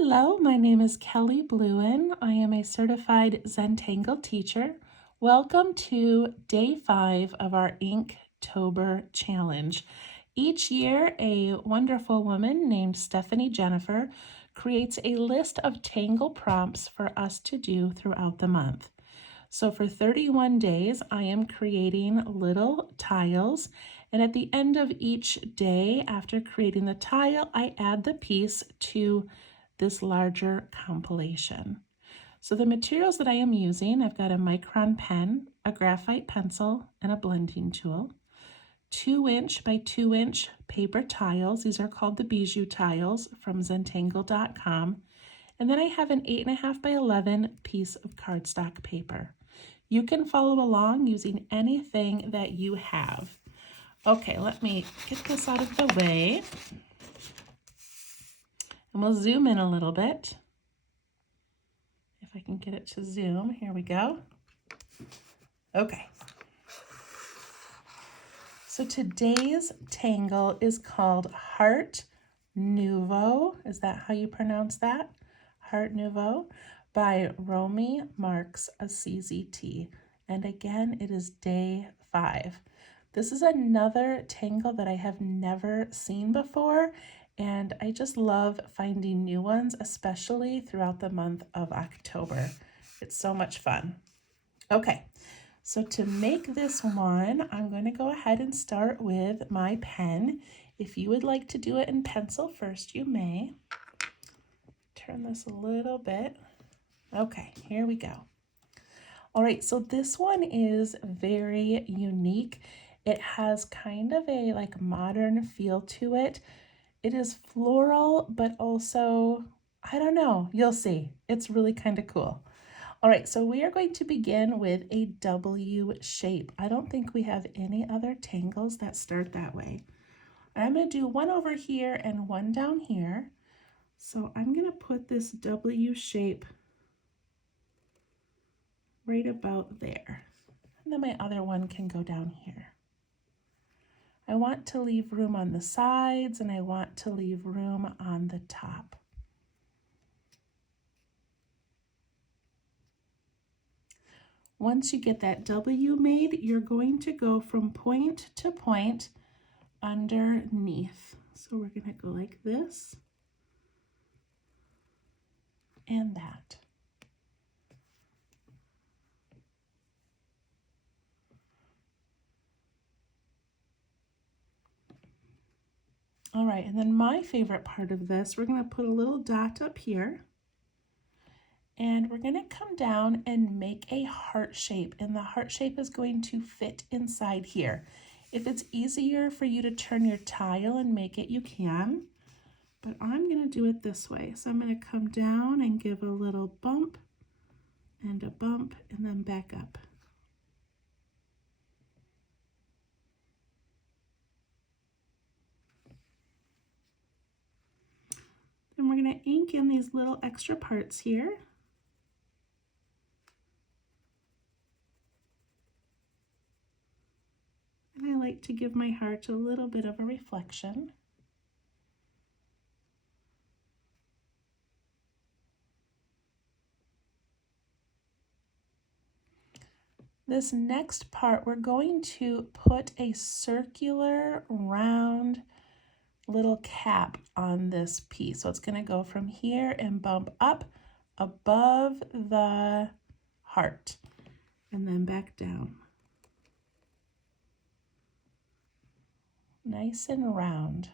Hello, my name is Kelly Bluen. I am a certified Zentangle teacher. Welcome to day 5 of our Inktober challenge. Each year, a wonderful woman named Stephanie Jennifer creates a list of tangle prompts for us to do throughout the month. So for 31 days, I am creating little tiles, and at the end of each day after creating the tile, I add the piece to this larger compilation. So the materials that I am using, I've got a micron pen, a graphite pencil, and a blending tool. 2-inch by 2-inch paper tiles. These are called the Bijou tiles from Zentangle.com. And then I have an 8.5 by 11 piece of cardstock paper. You can follow along using anything that you have. Okay, let me get this out of the way. And we'll zoom in a little bit. If I can get it to zoom, here we go. Okay. So today's tangle is called Heart Nouveau. Is that how you pronounce that? Heart Nouveau by Romy Marks, a CZT. And again, it is day 5. This is another tangle that I have never seen before, and I just love finding new ones, especially throughout the month of October. It's so much fun. Okay, so to make this one, I'm going to go ahead and start with my pen. If you would like to do it in pencil first, you may. Turn this a little bit. Okay, here we go. All right, so this one is very unique. It has kind of a modern feel to it. It is floral, but also, I don't know, you'll see. It's really kind of cool. All right, so we are going to begin with a W shape. I don't think we have any other tangles that start that way. I'm going to do one over here and one down here. So I'm going to put this W shape right about there. And then my other one can go down here. I want to leave room on the sides and I want to leave room on the top. Once you get that W made, you're going to go from point to point underneath. So we're going to go like this and that. All right, and then my favorite part of this, we're going to put a little dot up here. And we're going to come down and make a heart shape, and the heart shape is going to fit inside here. If it's easier for you to turn your tile and make it, you can, but I'm going to do it this way. So I'm going to come down and give a little bump and a bump and then back up. Then we're going to ink in these little extra parts here. And I like to give my heart a little bit of a reflection. This next part, we're going to put a circular round little cap on this piece. So it's going to go from here and bump up above the heart and then back down. Nice and round.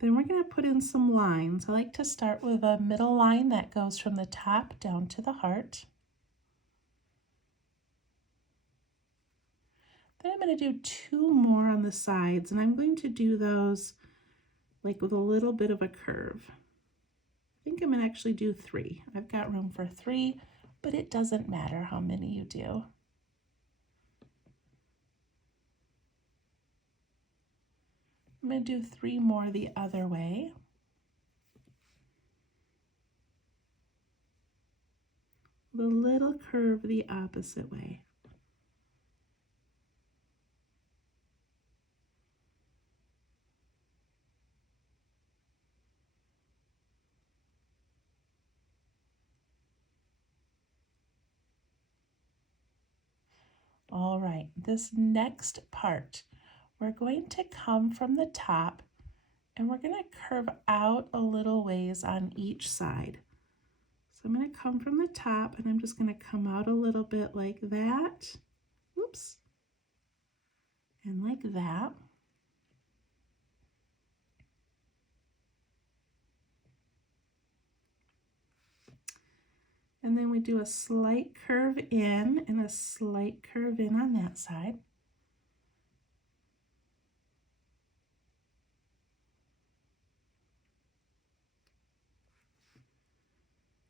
Then we're going to put in some lines. I like to start with a middle line that goes from the top down to the heart. Then I'm going to do 2 more on the sides, and I'm going to do those like with a little bit of a curve. I think I'm going to actually do 3. I've got room for 3, but it doesn't matter how many you do. I'm going to do 3 more the other way. With a little curve the opposite way. All right, this next part, we're going to come from the top and we're going to curve out a little ways on each side. So I'm going to come from the top and I'm just going to come out a little bit like that. Oops. And like that. And then we do a slight curve in and a slight curve in on that side.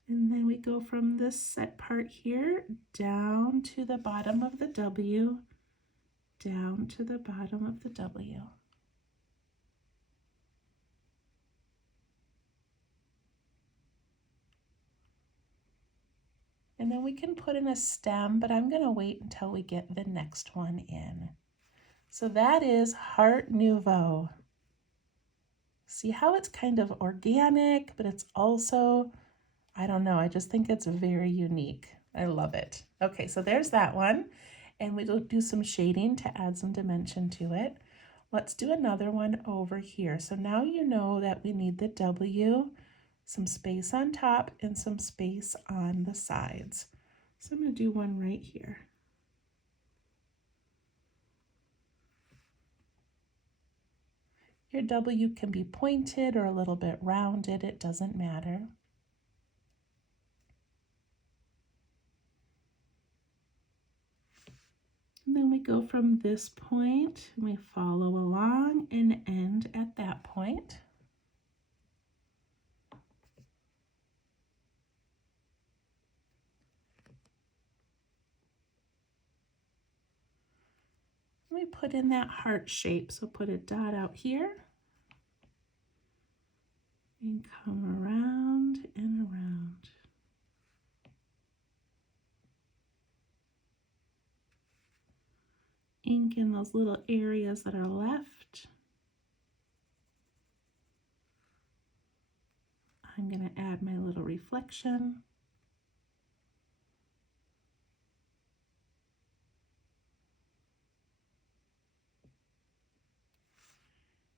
And then we go from this set part here down to the bottom of the W, down to the bottom of the W. And then we can put in a stem, but I'm going to wait until we get the next one in. So that is Heart Nouveau. See how it's kind of organic, but it's also, I don't know, I just think it's very unique. I love it. Okay, so there's that one. And we'll do some shading to add some dimension to it. Let's do another one over here. So now you know that we need the W, some space on top, and some space on the sides. So I'm going to do one right here. Your W can be pointed or a little bit rounded, it doesn't matter. And then we go from this point, and we follow along and end at that point. We put in that heart shape, so put a dot out here and come around and around. Ink in those little areas that are left. I'm going to add my little reflection.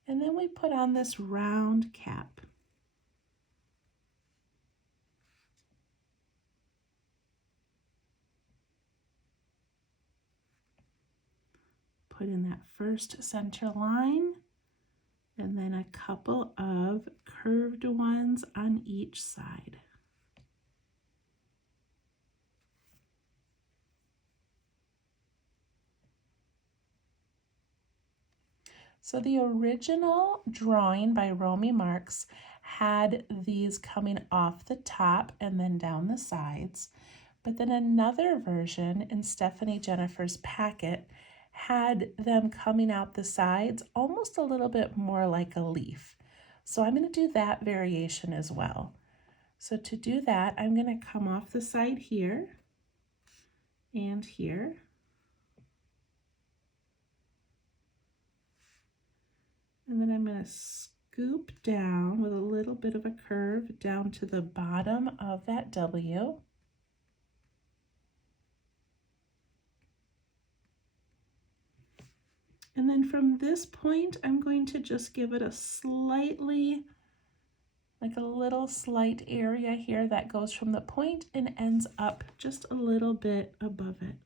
And then we put on this round cap. Put in that first center line, and then a couple of curved ones on each side. So the original drawing by Romy Marks had these coming off the top and then down the sides. But then another version in Stephanie Jennifer's packet had them coming out the sides almost a little bit more like a leaf. So I'm going to do that variation as well. So to do that, I'm going to come off the side here and here. And then I'm going to scoop down with a little bit of a curve down to the bottom of that W. And then from this point, I'm going to just give it a slightly, like a little slight area here that goes from the point and ends up just a little bit above it.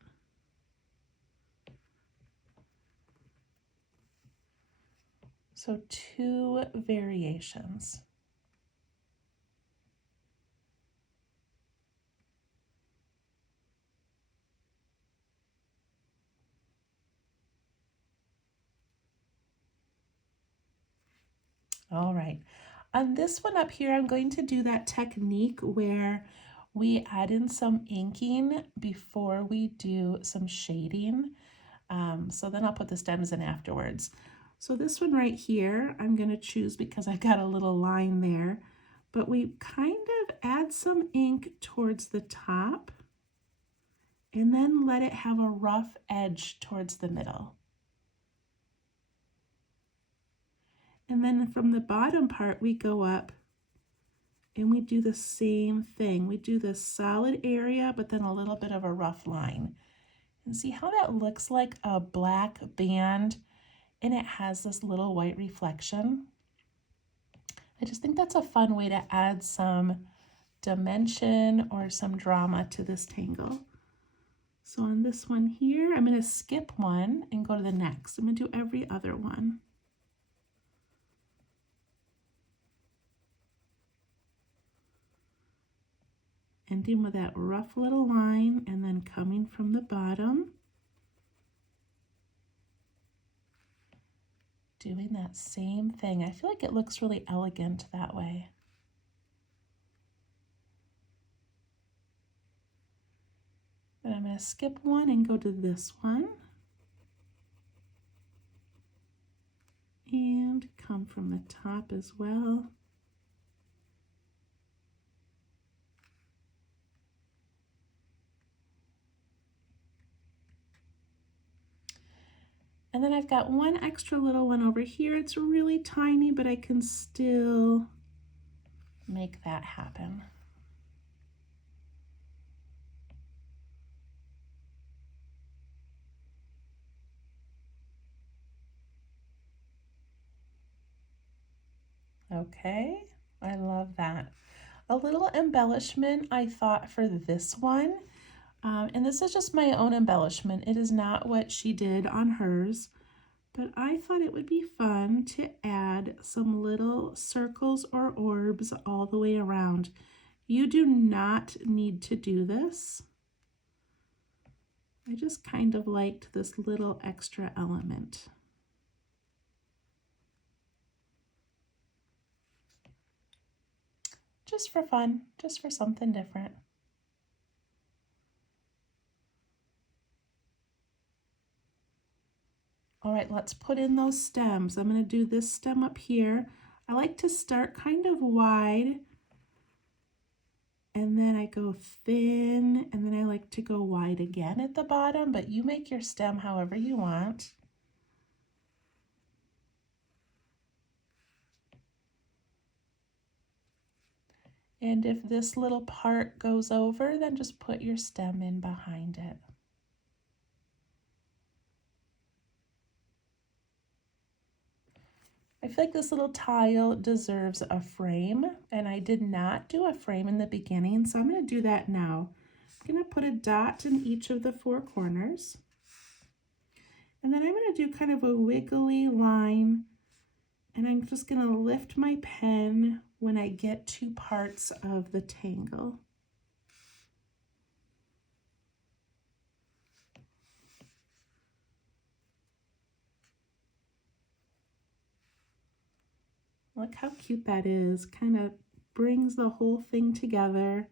So 2 variations. All right, on this one up here, I'm going to do that technique where we add in some inking before we do some shading. So then I'll put the stems in afterwards. So this one right here, I'm going to choose because I've got a little line there, but we kind of add some ink towards the top and then let it have a rough edge towards the middle. And then from the bottom part, we go up and we do the same thing. We do this solid area, but then a little bit of a rough line. And see how that looks like a black band and it has this little white reflection? I just think that's a fun way to add some dimension or some drama to this tangle. So on this one here, I'm going to skip one and go to the next. I'm going to do every other one. Ending with that rough little line and then coming from the bottom. Doing that same thing. I feel like it looks really elegant that way. Then I'm going to skip one and go to this one. And come from the top as well. And then I've got one extra little one over here. It's really tiny, but I can still make that happen. Okay, I love that. A little embellishment I thought for this one, and this is just my own embellishment. It is not what she did on hers, but I thought it would be fun to add some little circles or orbs all the way around. You do not need to do this. I just kind of liked this little extra element. Just for fun, just for something different. All right, let's put in those stems. I'm going to do this stem up here. I like to start kind of wide, and then I go thin, and then I like to go wide again at the bottom, but you make your stem however you want. And if this little part goes over, then just put your stem in behind it. I feel like this little tile deserves a frame, and I did not do a frame in the beginning, so I'm going to do that now. I'm going to put a dot in each of the four corners, and then I'm going to do kind of a wiggly line, and I'm just going to lift my pen when I get to parts of the tangle. Look how cute that is. Kind of brings the whole thing together.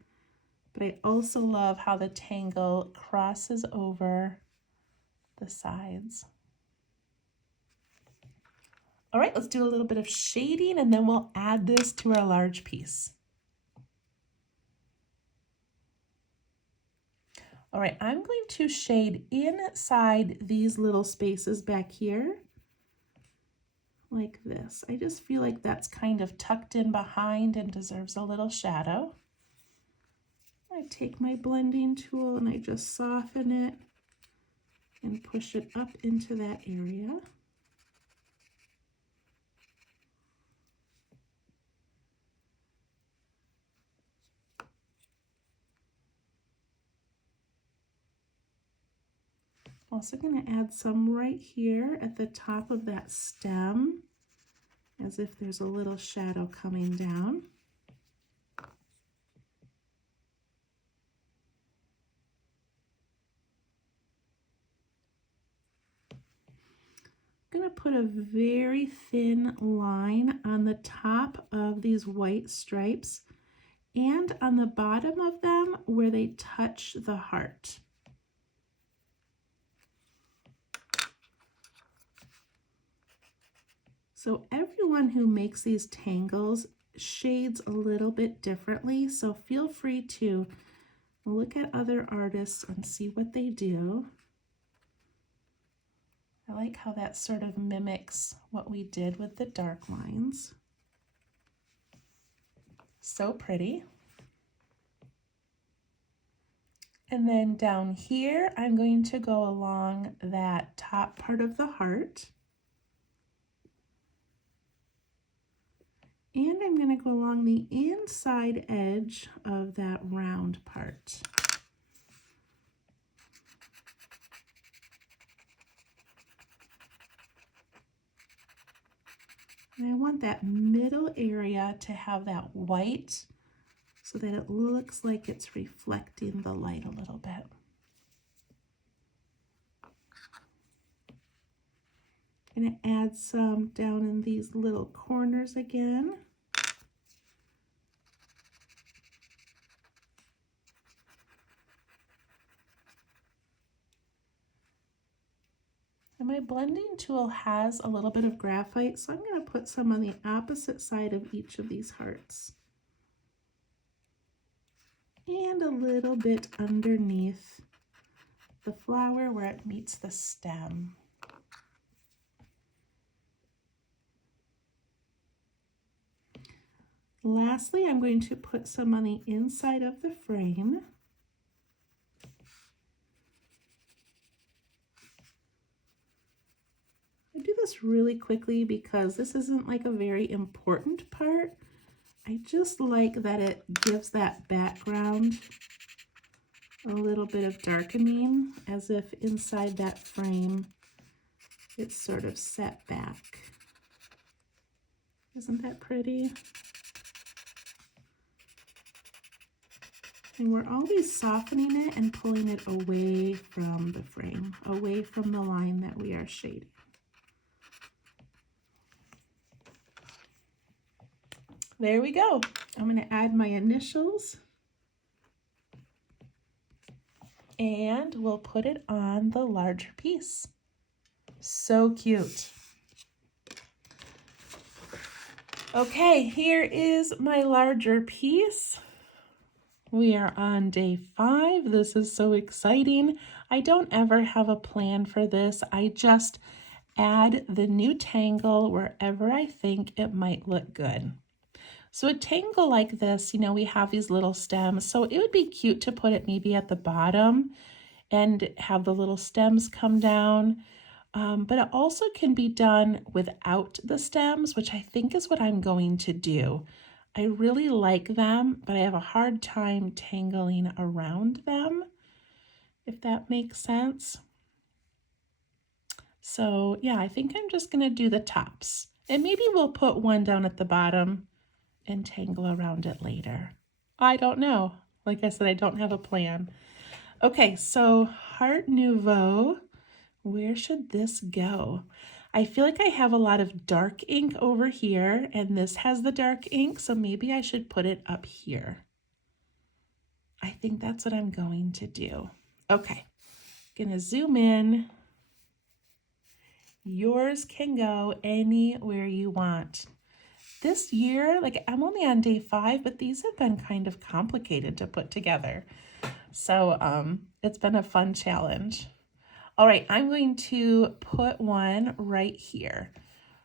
But I also love how the tangle crosses over the sides. All right, let's do a little bit of shading and then we'll add this to our large piece. All right, I'm going to shade inside these little spaces back here, like this. I just feel like that's kind of tucked in behind and deserves a little shadow. I take my blending tool and I just soften it and push it up into that area. Also going to add some right here at the top of that stem, as if there's a little shadow coming down. I'm going to put a very thin line on the top of these white stripes and on the bottom of them where they touch the heart. So everyone who makes these tangles shades a little bit differently, so feel free to look at other artists and see what they do. I like how that sort of mimics what we did with the dark lines. So pretty. And then down here, I'm going to go along that top part of the heart. And I'm going to go along the inside edge of that round part. And I want that middle area to have that white so that it looks like it's reflecting the light a little bit. I'm going to add some down in these little corners again. And my blending tool has a little bit of graphite, so I'm going to put some on the opposite side of each of these hearts. And a little bit underneath the flower where it meets the stem. Lastly, I'm going to put some on the inside of the frame. I do this really quickly because this isn't like a very important part. I just like that it gives that background a little bit of darkening, as if inside that frame it's sort of set back. Isn't that pretty? And we're always softening it and pulling it away from the frame, away from the line that we are shading. There we go. I'm going to add my initials and we'll put it on the larger piece. So cute. Okay, here is my larger piece. We are on day 5. This is so exciting. I don't ever have a plan for this. I just add the new tangle wherever I think it might look good. So a tangle like this, you know, we have these little stems, so it would be cute to put it maybe at the bottom and have the little stems come down. But it also can be done without the stems, which I think is what I'm going to do. I really like them, but I have a hard time tangling around them, if that makes sense. So yeah, I think I'm just going to do the tops. And maybe we'll put one down at the bottom and tangle around it later. I don't know. Like I said, I don't have a plan. Okay, so Heart Nouveau, where should this go? I feel like I have a lot of dark ink over here, and this has the dark ink, so maybe I should put it up here. I think that's what I'm going to do. Okay, gonna zoom in. Yours can go anywhere you want. This year, like I'm only on day 5, but these have been kind of complicated to put together. So it's been a fun challenge. All right, I'm going to put one right here.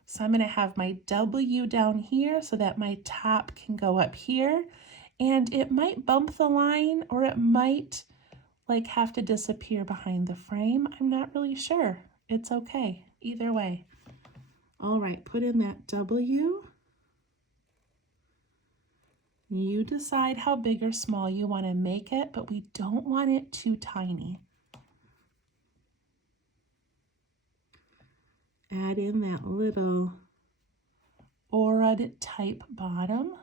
So I'm going to have my W down here so that my top can go up here. And it might bump the line, or it might like have to disappear behind the frame. I'm not really sure. It's okay, either way. All right, put in that W. You decide how big or small you want to make it, but we don't want it too tiny. Add in that little aura type bottom.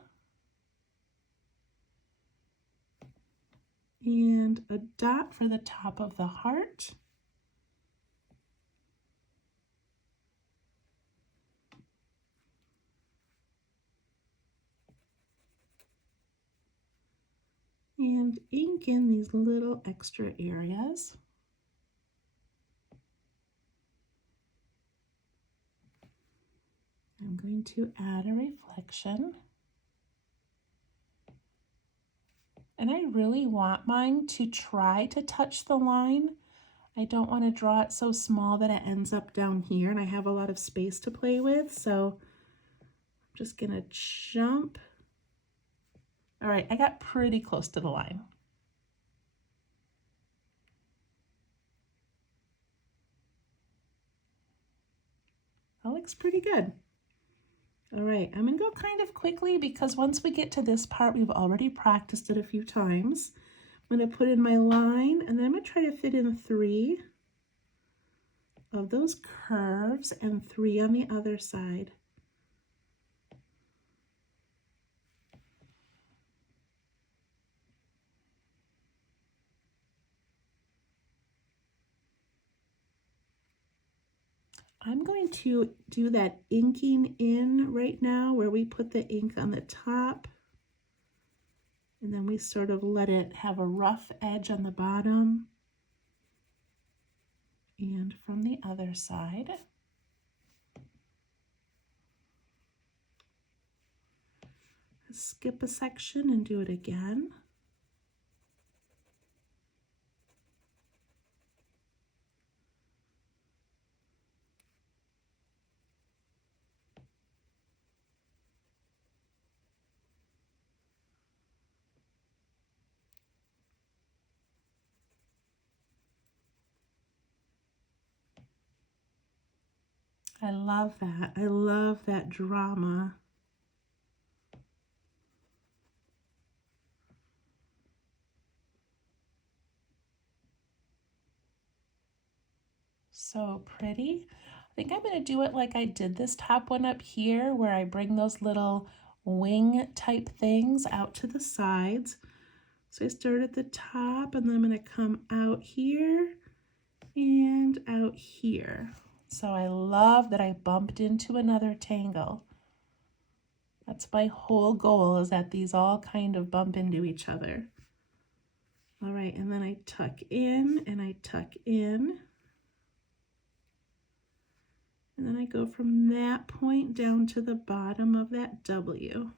And a dot for the top of the heart. And ink in these little extra areas. I'm going to add a reflection. And I really want mine to try to touch the line. I don't want to draw it so small that it ends up down here and I have a lot of space to play with. So I'm just going to jump. All right, I got pretty close to the line. looks pretty good. All right, I'm gonna go kind of quickly because once we get to this part, we've already practiced it a few times. I'm gonna put in my line and then I'm gonna try to fit in 3 of those curves and 3 on the other side. I'm going to do that inking in right now where we put the ink on the top and then we sort of let it have a rough edge on the bottom. And from the other side. Skip a section and do it again. I love that. I love that drama. So pretty. I think I'm going to do it like I did this top one up here where I bring those little wing type things out to the sides. So I start at the top and then I'm going to come out here and out here. So I love that I bumped into another tangle. That's my whole goal, is that these all kind of bump into each other. All right, and then I tuck in and I tuck in. And then I go from that point down to the bottom of that W.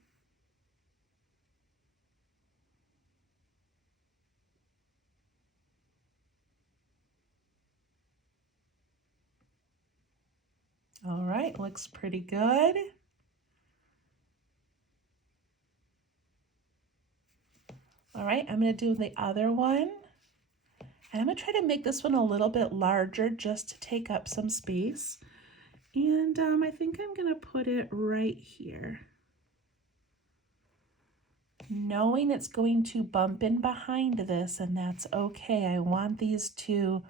All right, looks pretty good. All right, I'm going to do the other one. And I'm going to try to make this one a little bit larger just to take up some space. And I think I'm going to put it right here. Knowing it's going to bump in behind this, and that's okay. I want these to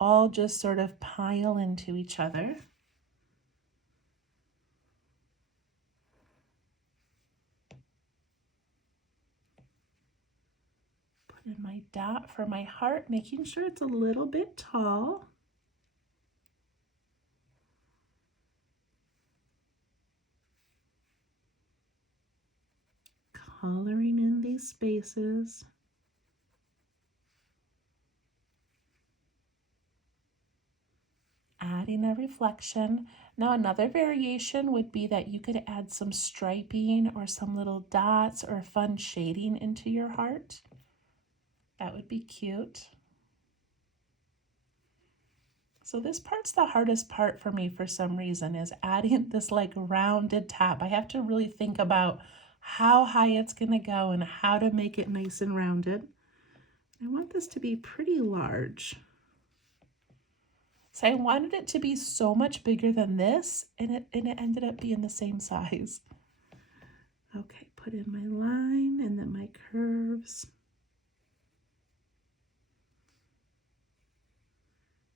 all just sort of pile into each other. Put in my dot for my heart, making sure it's a little bit tall. Coloring in these spaces. Adding a reflection. Now another variation would be that you could add some striping or some little dots or fun shading into your heart. That would be cute. So this part's the hardest part for me for some reason, is adding this like rounded top. I have to really think about how high it's gonna go and how to make it nice and rounded. I want this to be pretty large. So I wanted it to be so much bigger than this, and it ended up being the same size. Okay, put in my line and then my curves.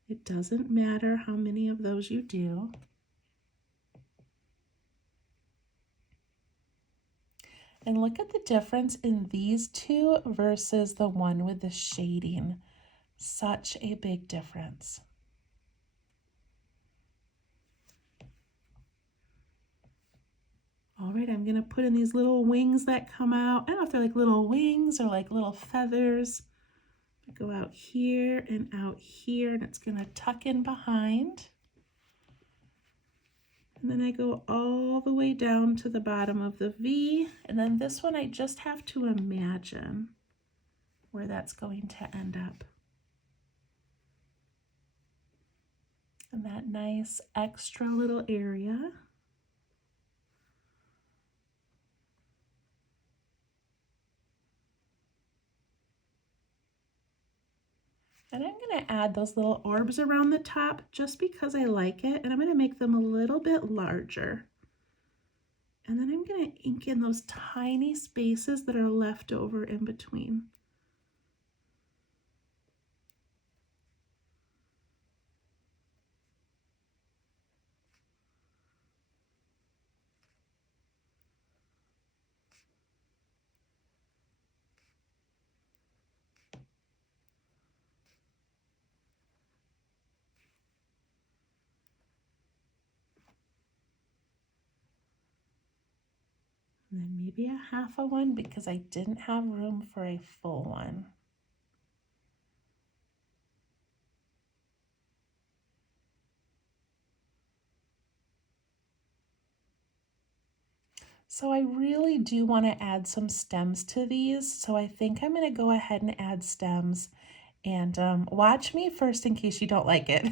It doesn't matter how many of those you do. And look at the difference in these two versus the one with the shading. Such a big difference. All right, I'm gonna put in these little wings that come out. I don't know if they're like little wings or like little feathers. I go out here, and it's gonna tuck in behind. And then I go all the way down to the bottom of the V. And then this one, I just have to imagine where that's going to end up. And that nice extra little area. And I'm going to add those little orbs around the top just because I like it, and I'm going to make them a little bit larger. And then I'm going to ink in those tiny spaces that are left over in between. And then maybe a half a one because I didn't have room for a full one. So I really do want to add some stems to these. So I think I'm going to go ahead and add stems, and watch me first in case you don't like it.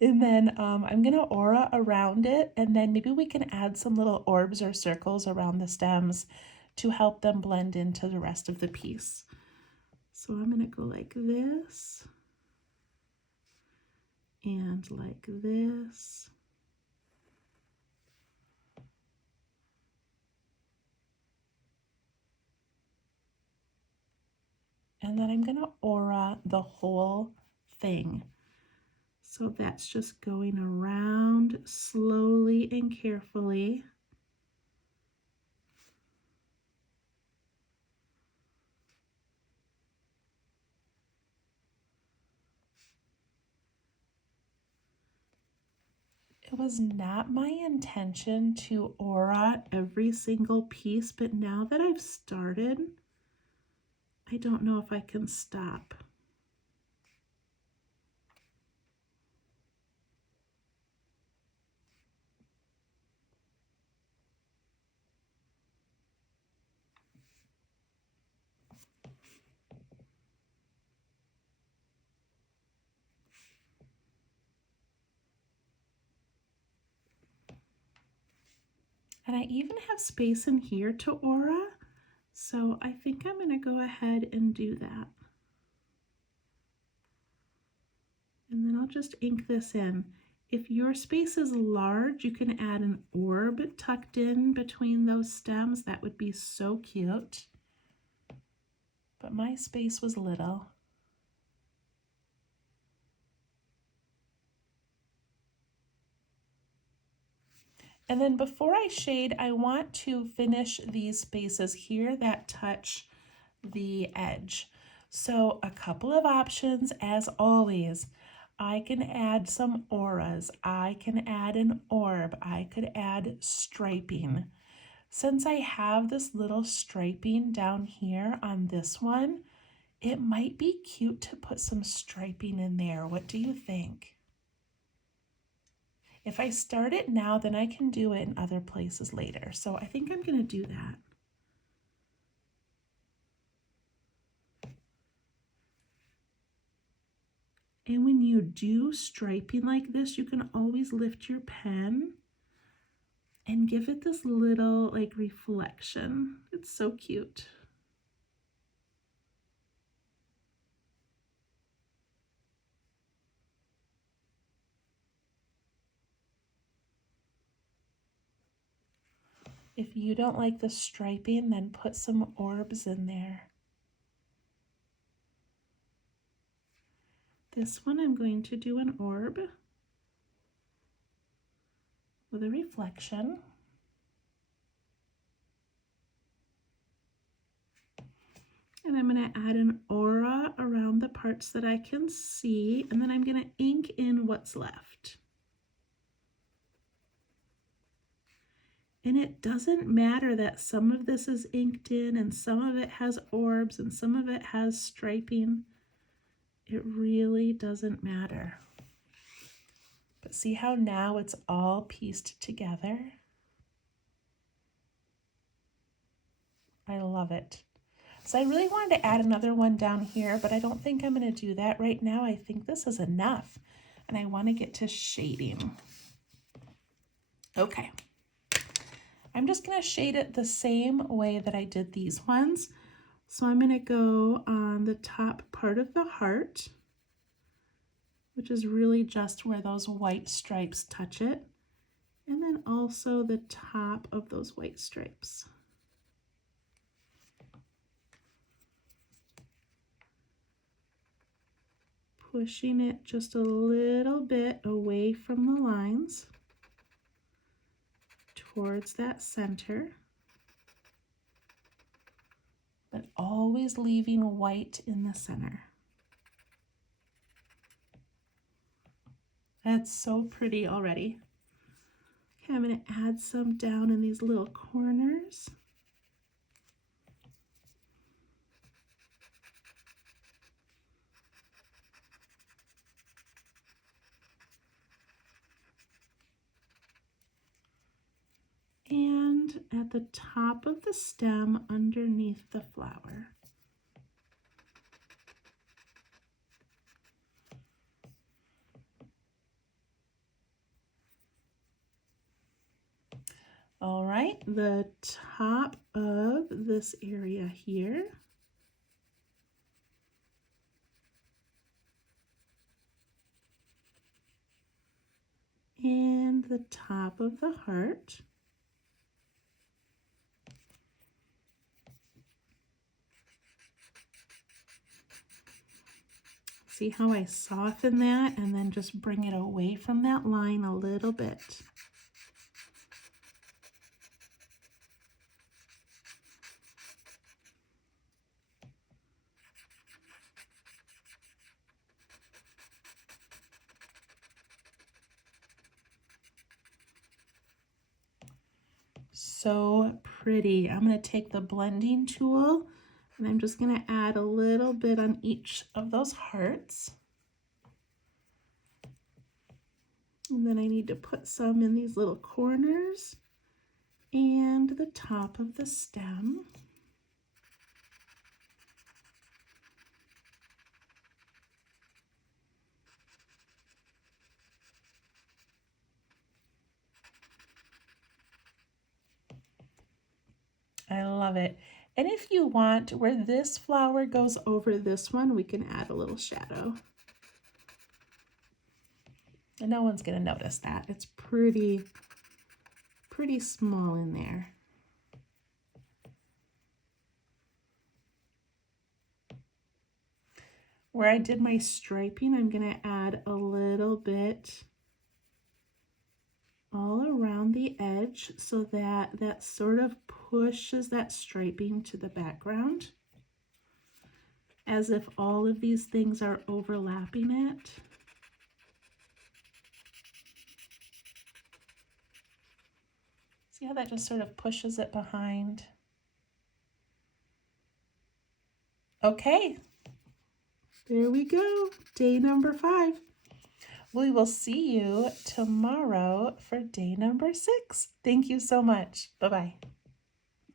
And then I'm going to aura around it, and then maybe we can add some little orbs or circles around the stems to help them blend into the rest of the piece. So I'm going to go like this and like this. And then I'm going to aura the whole thing. So that's just going around slowly and carefully. It was not my intention to aura every single piece, but now that I've started, I don't know if I can stop. And I even have space in here to aura, so I think I'm going to go ahead and do that. And then I'll just ink this in. If your space is large, you can add an orb tucked in between those stems. That would be so cute. But my space was little. And then before I shade, I want to finish these spaces here that touch the edge. So a couple of options as always. I can add some auras. I can add an orb. I could add striping. Since I have this little striping down here on this one, it might be cute to put some striping in there. What do you think? If I start it now, then I can do it in other places later. So I think I'm going to do that. And when you do striping like this, you can always lift your pen and give it this little like reflection. It's so cute. If you don't like the striping, then put some orbs in there. This one I'm going to do an orb with a reflection. And I'm going to add an aura around the parts that I can see, and then I'm going to ink in what's left. And it doesn't matter that some of this is inked in and some of it has orbs and some of it has striping. It really doesn't matter. But see how now it's all pieced together? I love it. So I really wanted to add another one down here, but I don't think I'm going to do that right now. I think this is enough, and I want to get to shading. Okay. I'm just going to shade it the same way that I did these ones. So I'm going to go on the top part of the heart. which is really just where those white stripes touch it, and then also the top of those white stripes. Pushing it just a little bit away from the lines towards that center, but always leaving white in the center. That's so pretty already. Okay, I'm going to add some down in these little corners. And at the top of the stem underneath the flower. All right, the top of this area here. And the top of the heart. See how I soften that and then just bring it away from that line a little bit. So pretty. I'm going to take the blending tool and I'm just going to add a little bit on each of those hearts. And then I need to put some in these little corners and the top of the stem. I love it. And if you want, where this flower goes over this one, we can add a little shadow. And no one's gonna notice that. It's pretty small in there. Where I did my striping, I'm gonna add a little bit all around the edge so that that sort of pushes that striping to the background, as if all of these things are overlapping it. See how that just sort of pushes it behind? Okay, there we go, day number 5. We will see you tomorrow for day number 6. Thank you so much. Bye-bye.